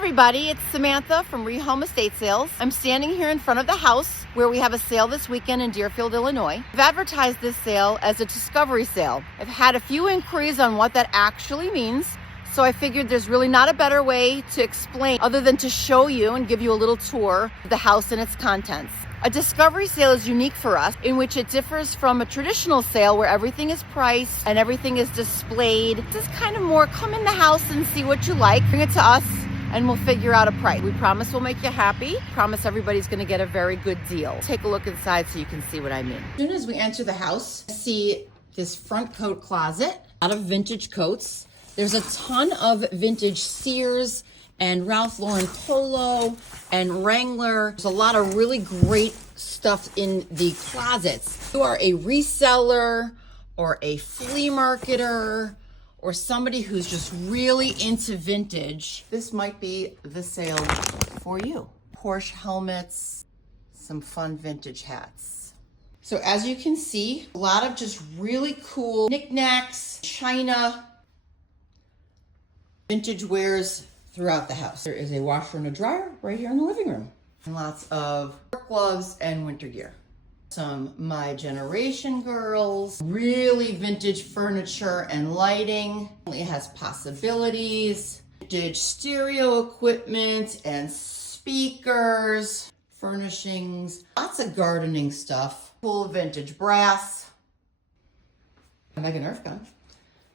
everybody, it's Samantha from Rehome Estate Sales. I'm standing here in front of the house where we have a sale this weekend in Deerfield, Illinois. I've advertised this sale as a discovery sale. I've had a few inquiries on what that actually means, so I figured there's really not a better way to explain other than to show you and give you a little tour of the house and its contents. A discovery sale is unique for us in which it differs from a traditional sale where everything is priced and everything is displayed. This is kind of more come in the house and see what you like, bring it to us, and we'll figure out a price. We promise we'll make you happy. Promise everybody's gonna get a very good deal. Take a look inside so you can see what I mean. As soon as we enter the house, see this front coat closet, a lot of vintage coats. There's a ton of vintage Sears and Ralph Lauren Polo and Wrangler. There's a lot of really great stuff in the closets. If you are a reseller or a flea marketer or somebody who's just really into vintage, this might be the sale for you. Porsche helmets, some fun vintage hats. So as you can see, a lot of just really cool knickknacks, china, vintage wares throughout the house. There is a washer and a dryer right here in the living room. And lots of work gloves and winter gear. Some My Generation girls, really vintage furniture and lighting. It has possibilities, vintage stereo equipment and speakers, furnishings, lots of gardening stuff, cool vintage brass, and like a Nerf gun.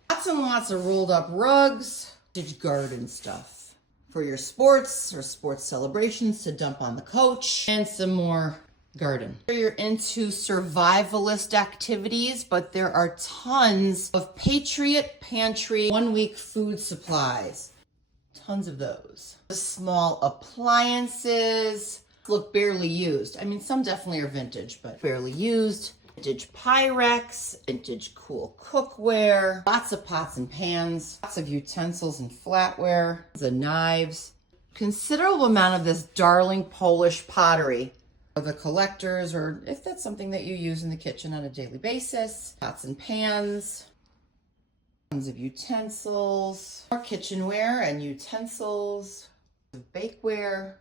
Lots and lots of rolled up rugs, vintage garden stuff for your sports or sports celebrations to dump on the couch, and some more garden. You're into survivalist activities, but there are tons of Patriot Pantry 1 week food supplies. Tons of those. Small appliances look barely used. I mean, some definitely are vintage, but barely used. Vintage Pyrex, vintage cool cookware, lots of pots and pans, lots of utensils and flatware, the knives. Considerable amount of this darling Polish pottery. The collectors, or if that's something that you use in the kitchen on a daily basis. Pots and pans, tons of utensils, more kitchenware and utensils, bakeware.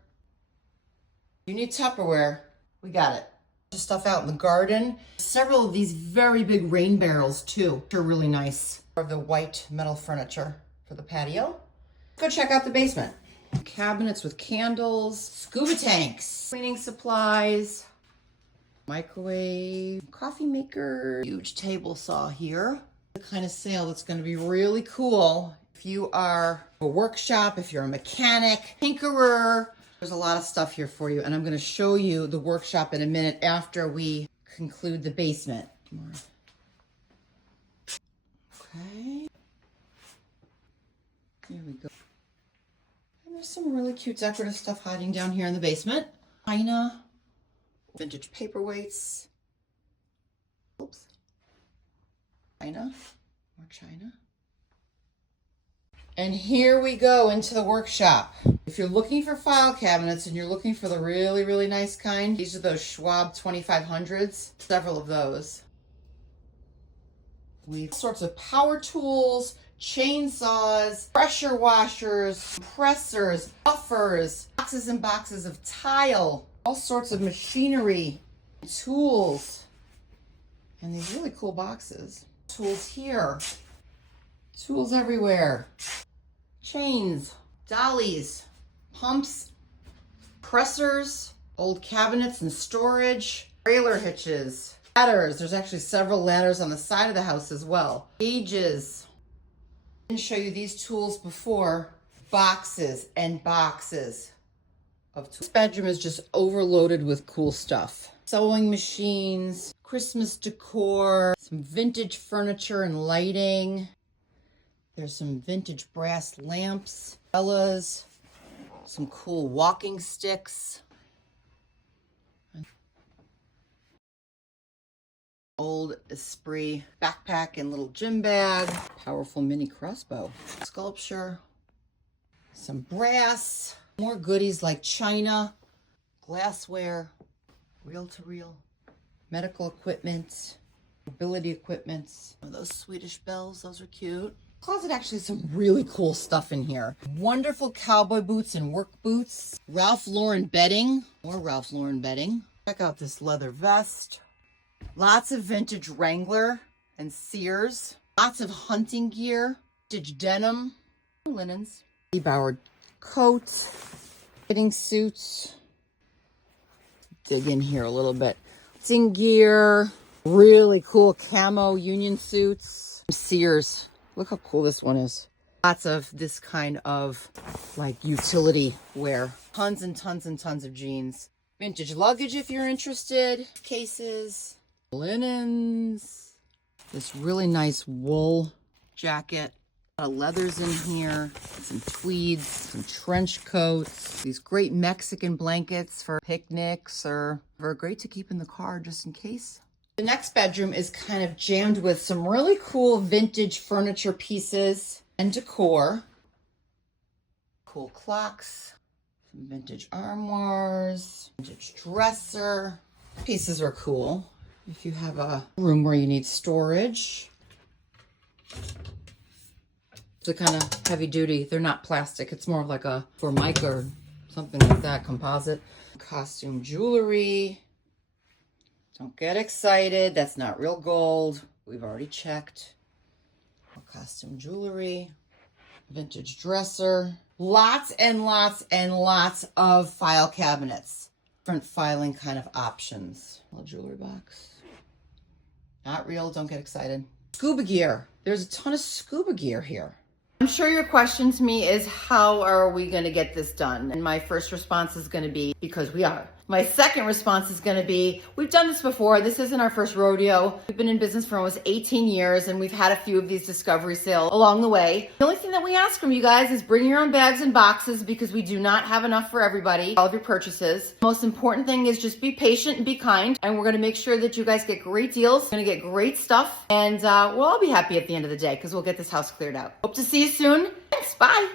You need Tupperware, we got it. Just stuff out in the garden. Several of these very big rain barrels too, which are really nice. Of the white metal furniture for the patio. Go check out the basement. Cabinets with candles, scuba tanks, cleaning supplies, microwave, coffee maker, huge table saw here. The kind of sale that's going to be really cool if you are a workshop, if you're a mechanic, tinkerer. There's a lot of stuff here for you, and I'm going to show you the workshop in a minute after we conclude the basement. Okay. Here we go. There's some really cute decorative stuff hiding down here in the basement. China, vintage paperweights. Oops. China, more china. And here we go into the workshop. If you're looking for file cabinets and you're looking for the really, really nice kind, these are those Schwab 2500s, several of those. We've all sorts of power tools, chainsaws, pressure washers, compressors, buffers, boxes and boxes of tile, all sorts of machinery, tools, and these really cool boxes. Tools here, tools everywhere, chains, dollies, pumps, pressers, old cabinets and storage, trailer hitches, ladders. There's actually several ladders on the side of the house as well. Gauges. I didn't show you these tools before. Boxes and boxes of tools. This bedroom is just overloaded with cool stuff. Sewing machines, Christmas decor, some vintage furniture and lighting. There's some vintage brass lamps, umbrellas, some cool walking sticks. Old Esprit backpack and little gym bag, powerful mini crossbow, sculpture, some brass, more goodies like china, glassware, reel-to-reel, medical equipment, mobility equipment. Those Swedish bells, those are cute. Closet actually has some really cool stuff in here. Wonderful cowboy boots and work boots. Ralph Lauren bedding. More Ralph Lauren bedding. Check out this leather vest. Lots of vintage Wrangler and Sears. Lots of hunting gear. Vintage denim. Linens. Bowered coats. Fitting suits. Dig in here a little bit. Hunting gear. Really cool camo union suits. Sears. Look how cool this one is. Lots of this kind of like utility wear. Tons and tons and tons of jeans. Vintage luggage if you're interested. Cases. Linens. This really nice wool jacket. A lot of leathers in here. Some tweeds. Some trench coats. These great Mexican blankets for picnics or great to keep in the car just in case. The next bedroom is kind of jammed with some really cool vintage furniture pieces and decor. Cool clocks, some vintage armoires, vintage dresser. Pieces are cool if you have a room where you need storage. They're kind of heavy duty. They're not plastic. It's more of like a Formica or something like that, composite. Costume jewelry. Don't get excited. That's not real gold. We've already checked. Costume jewelry, vintage dresser, lots and lots and lots of file cabinets. Different filing kind of options. Little jewelry box. Not real. Don't get excited. Scuba gear. There's a ton of scuba gear here. I'm sure your question to me is, how are we going to get this done? And my first response is going to be, because we are. My second response is going to be, we've done this before. This isn't our first rodeo. We've been in business for almost 18 years and we've had a few of these discovery sales along the way. The only thing that we ask from you guys is bring your own bags and boxes because we do not have enough for everybody, all of your purchases. The most important thing is just be patient and be kind, and we're going to make sure that you guys get great deals. We're going to get great stuff, and we'll all be happy at the end of the day because we'll get this house cleared out. Hope to see you soon. Thanks. Bye.